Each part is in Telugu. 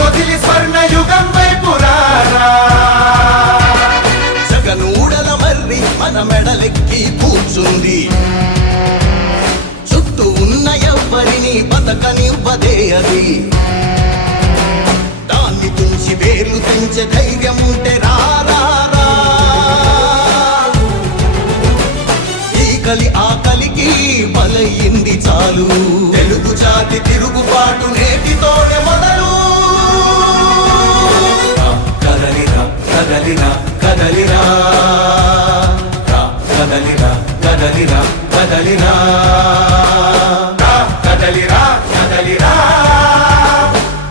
రాతి స్వర్ణ యుగం వైపు రారా. జగనూడల మర్రి మన మెడలెక్కి కూర్చుంది. చుట్టూ ఉన్న ఎవ్వరిని బతకనివ్వదే అది. దాన్ని తుంచి వేర్లు తుంచే ధైర్యం ఉంటే రా. ఈ కలి ఆకలికి బలయింది చాలు. తెలుగు జాతి తిరుగుబాటు నేటితోనే కదలిరా. రా, కదలిరా కదలిరా కదలిరా. కదలిరా కదలిరా.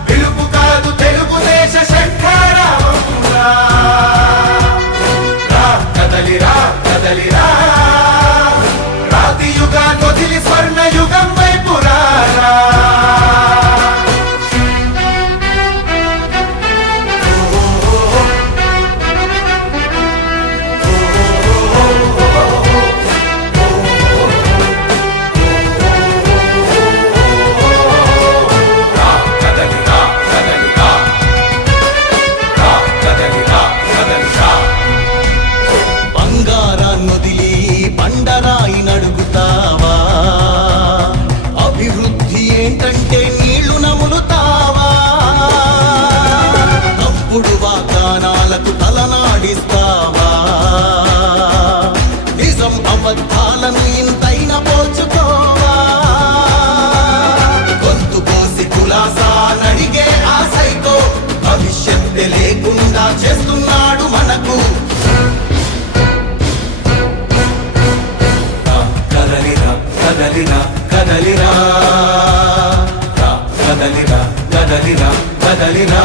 పిలుపు కాదు తెలుగుదేశ శంఖారావమురా కదలిరా కదలిరా. రాతి యుగాన్ని వదిలి స్వర్ణ భవిష్యత్తు లేకుండా చేస్తున్నాడు మనకు. కదలిరా కదలిరా కదలిరా కదలిరా కదలిరా కదలిరా